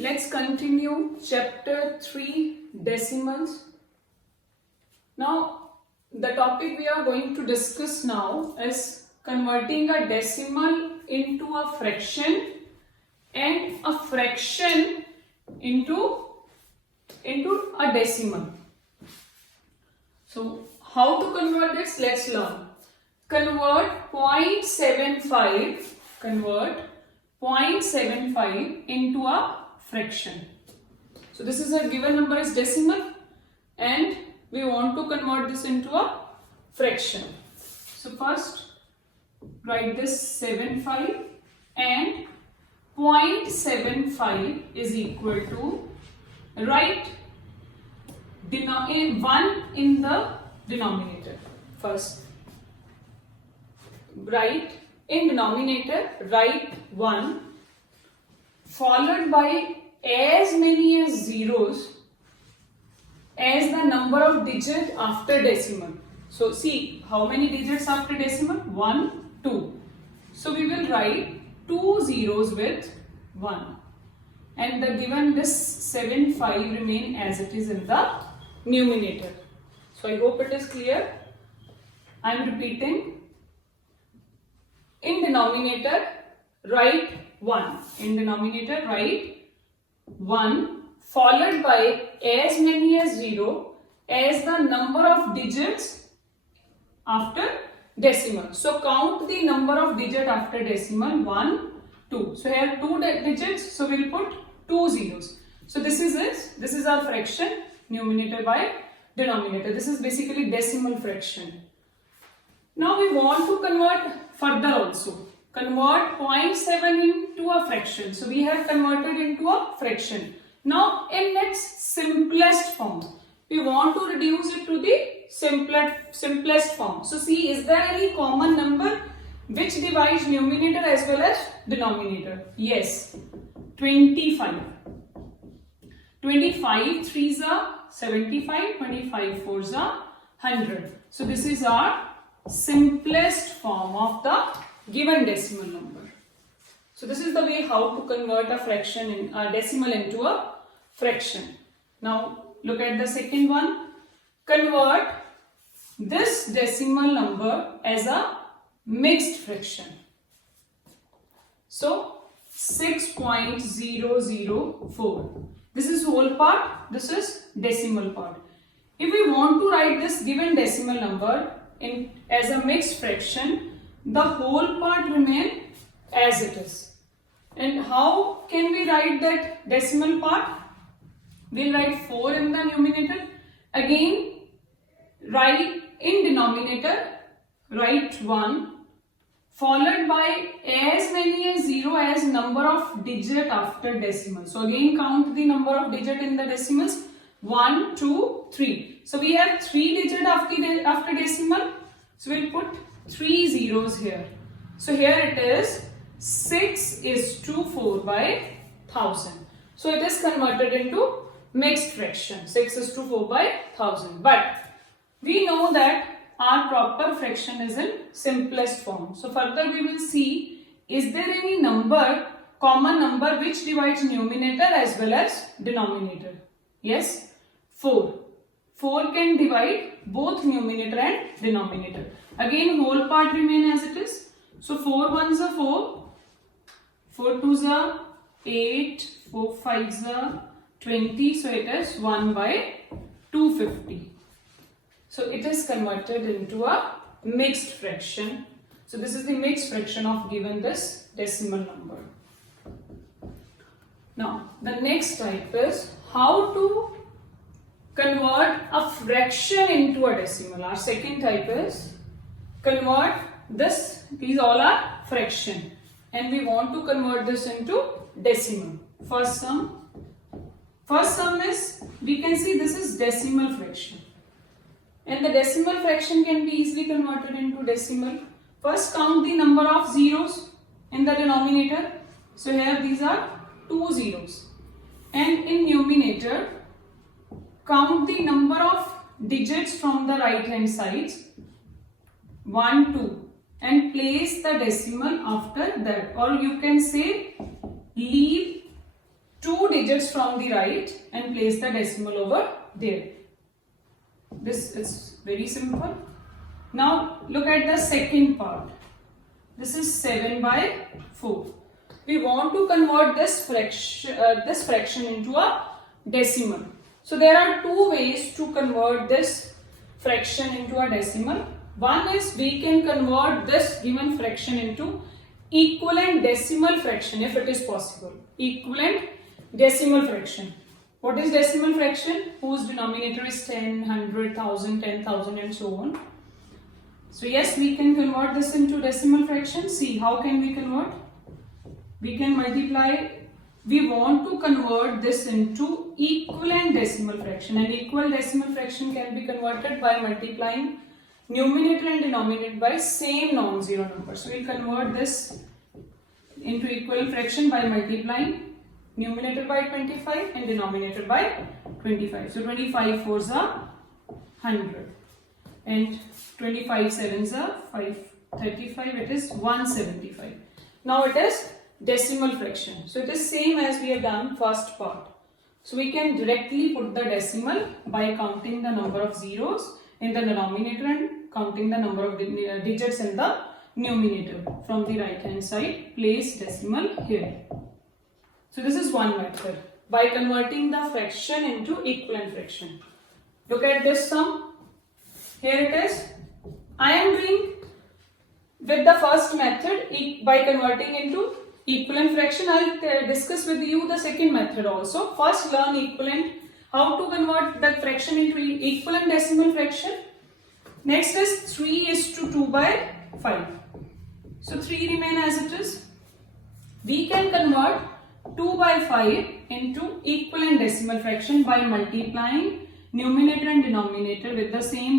Let's continue chapter 3, decimals. Now, the topic we are going to discuss now is converting a decimal into a fraction and a fraction into a decimal. So, how to convert this? Let's learn. Convert 0.75 into a fraction. So this is a given number is decimal and we want to convert this into a fraction. So first write this 75 and 0.75 is equal to, write 1 in the denominator. First write in denominator, write 1 followed by as many as zeros as the number of digits after decimal. So see how many digits after decimal? 1, 2. So we will write 2 zeros with 1 and the given this 75 remain as it is in the numerator. So I hope it is clear. I am repeating. In denominator, write 1. In denominator, write 1 followed by as many as 0 as the number of digits after decimal. So count the number of digits after decimal 1, 2. So here 2 digits, so we will put 2 zeros. So this is our fraction, numerator by denominator. This is basically decimal fraction. Now we want to convert further also. Convert 0.7 into a fraction. So we have converted into a fraction. Now in its simplest form, we want to reduce it to the simplest form. So see, is there any common number which divides numerator as well as denominator? Yes, 25. 25 3s are 75, 25 4s are 100. So this is our simplest form of the given decimal number. So this is the way how to convert a fraction in a decimal into a fraction. Now look at the second one. Convert this decimal number as a mixed fraction. So 6.004. This is whole part, this is decimal part. If we want to write this given decimal number as a mixed fraction, the whole part remain as it is. And how can we write that decimal part? We'll write 4 in the numerator. Again, write in denominator, write 1 followed by as many as 0 as number of digit after decimal. So again count the number of digit in the decimals, 1, 2, 3. So we have 3 digit after decimal. So we'll put 3 zeros here. So here it is 6:4 by 1000. So it is converted into mixed fraction, 6:4 by 1000. But we know that our proper fraction is in simplest form. So further we will see, is there any common number which divides numerator as well as denominator? Yes, 4. 4 can divide both numerator and denominator. Again whole part remain as it is. So 4 1s are 4, 4 2s are 8, 4 5s are 20. So it is 1 by 250. So it is converted into a mixed fraction. So this is the mixed fraction of given this decimal number. Now the next type is how to convert a fraction into a decimal. Our second type is convert this, these all are fraction and we want to convert this into decimal. First sum is, we can see this is decimal fraction. And the decimal fraction can be easily converted into decimal. First count the number of zeros in the denominator. So here these are 2 zeros. And in numerator, count the number of digits from the right hand sides, 1, 2, and place the decimal after that. Or you can say leave 2 digits from the right and place the decimal over there. This is very simple. Now look at the second part. This is 7 by 4. We want to convert this fraction into a decimal. So there are two ways to convert this fraction into a decimal. One is we can convert this given fraction into equivalent decimal fraction if it is possible. Equivalent decimal fraction. What is decimal fraction? Whose denominator is 10, 100, 1000, 10,000 and so on. So yes, we can convert this into decimal fraction. See, how can we convert? We can multiply. We want to convert this into equivalent decimal fraction, and equal decimal fraction can be converted by multiplying numerator and denominator by same non-zero number. So we convert this into equal fraction by multiplying numerator by 25 and denominator by 25. So 25 fours are 100 and 25 sevens are 535. It is 175. Now it is decimal fraction. So it is same as we have done first part. So we can directly put the decimal by counting the number of zeros in the denominator and counting the number of digits in the numerator. From the right hand side, place decimal here. So this is one method by converting the fraction into equivalent fraction. Look at this sum. Here it is. I am doing with the first method by converting into equivalent fraction. I'll discuss with you the second method also. First learn equivalent, how to convert the fraction into equivalent decimal fraction. Next is 3 is to 2 by 5. So 3 remain as it is. We can convert 2 by 5 into equivalent decimal fraction by multiplying numerator and denominator with the same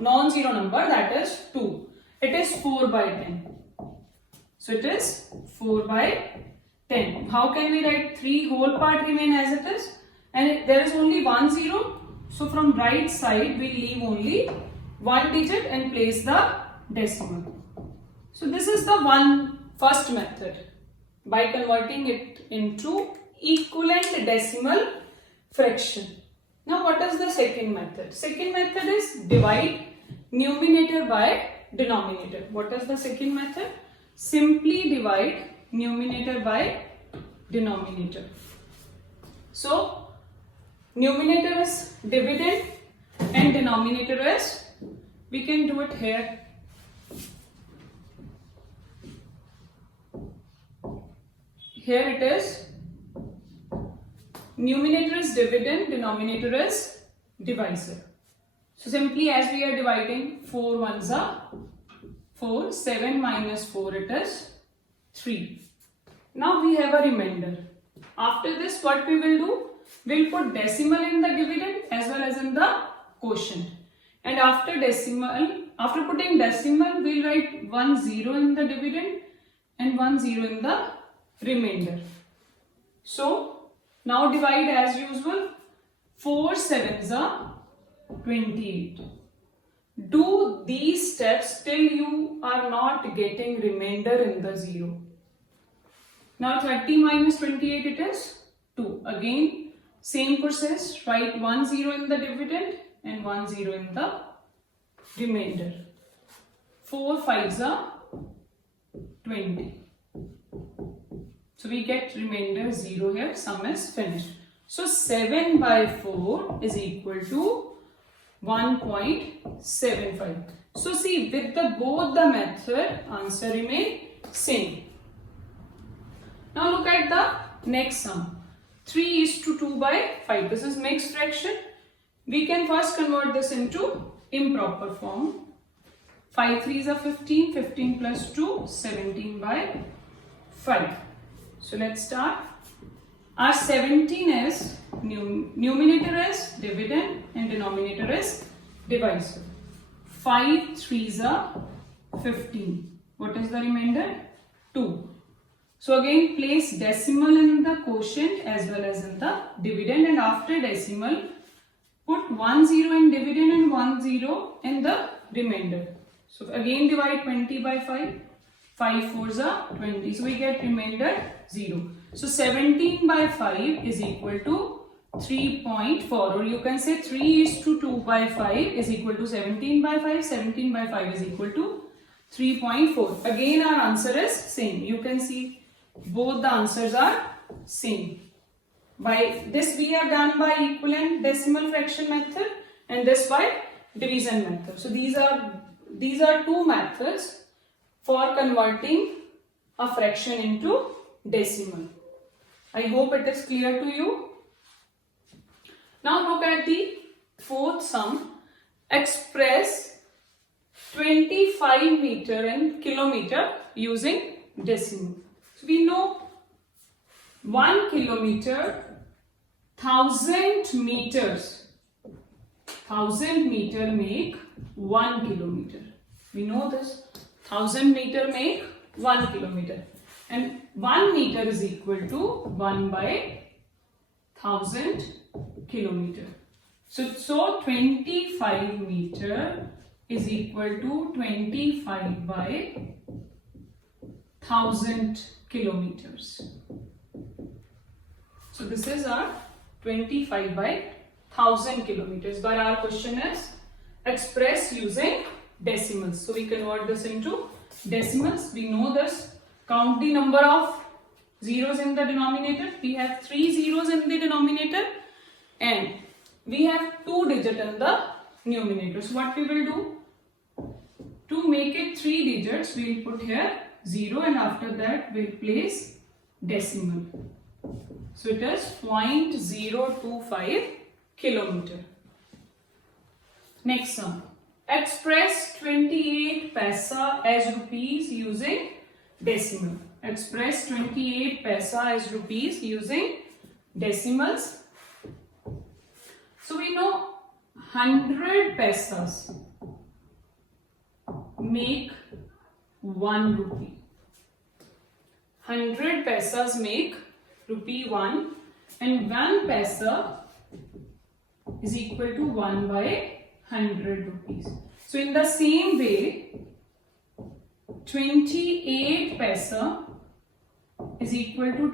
non-zero number, that is 2. It is 4 by 10. So it is 4 by 10. How can we write 3 whole part remain as it is? And there is only 1 0. So from right side we leave only one digit and place the decimal. So this is the first method by converting it into equivalent decimal fraction. Now what is the second method? Second method is divide numerator by denominator. What is the second method? Simply divide numerator by denominator. So numerator is dividend and denominator is, we can do it here. Here it is. Numerator is dividend, denominator is divisor. So simply as we are dividing, 4 ones are 4, 7 minus 4 it is 3. Now we have a remainder. After this what we will do? We'll put decimal in the dividend as well as in the quotient. And after putting decimal, we'll write 1 0 in the dividend and 1 0 in the remainder. So now divide as usual. 4 sevens are 28. Do these steps till you are not getting remainder in the 0. Now 30 minus 28 it is 2. Again same process, write 1 0 in the dividend and 1 0 in the remainder. 4 5s are 20. So we get remainder 0 here, sum is finished. So 7 by 4 is equal to 1.75. So see, with both the method, answer remain same. Now look at the next sum. 3 is to 2 by 5. This is mixed fraction. We can first convert this into improper form. 5 3s are 15. 15 plus 2, 17 by 5. So let's start. Our 17 is numerator is dividend and denominator is divisor. 5 3s are 15. What is the remainder? 2. So again place decimal in the quotient as well as in the dividend, and after decimal put 1 0 in dividend and 1 0 in the remainder. So again divide 20 by 5. 5 4s are 20. So we get remainder 0. So 17 by 5 is equal to 3.4, or you can say 3:2 by 5 is equal to 17 by 5. 17 by 5 is equal to 3.4. Again our answer is same. You can see both the answers are same. By this we are done by equivalent decimal fraction method, and this by division method. So these are two methods for converting a fraction into decimal. I hope it is clear to you. Now look at the fourth sum. Express 25 meter in kilometer using decimal. So we know 1 kilometer, 1000 meters. 1000 meter make 1 kilometer. We know this. 1000 meter make 1 kilometer. And 1 meter is equal to 1 by 1000 kilometer. So 25 meter is equal to 25 by 1000 kilometers. So this is our 25 by 1000 kilometers. But our question is express using decimals. So we convert this into decimals. We know this. Count the number of zeros in the denominator. We have 3 zeros in the denominator and we have 2 digits in the numerator. So what we will do? To make it 3 digits, we will put here 0 and after that we will place decimal. So it is 0.025 kilometer. Next sum. Express 28 paisa as rupees using decimal. Express 28 paisa as rupees using decimals. So we know 100 paisas make 1 rupee. 100 paisas make rupee 1 and 1 paisa is equal to 1 by 100 rupees. So in the same way, 28 paisa is equal to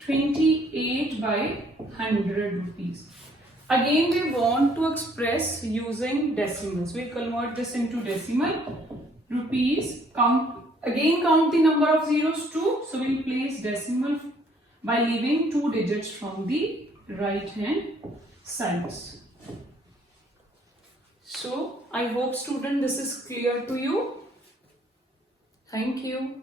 28 by 100 rupees. Again we want to express using decimals. We convert this into decimal. Rupees, count the number of zeros 2. So we will place decimal by leaving 2 digits from the right hand sides. So I hope student this is clear to you. Thank you.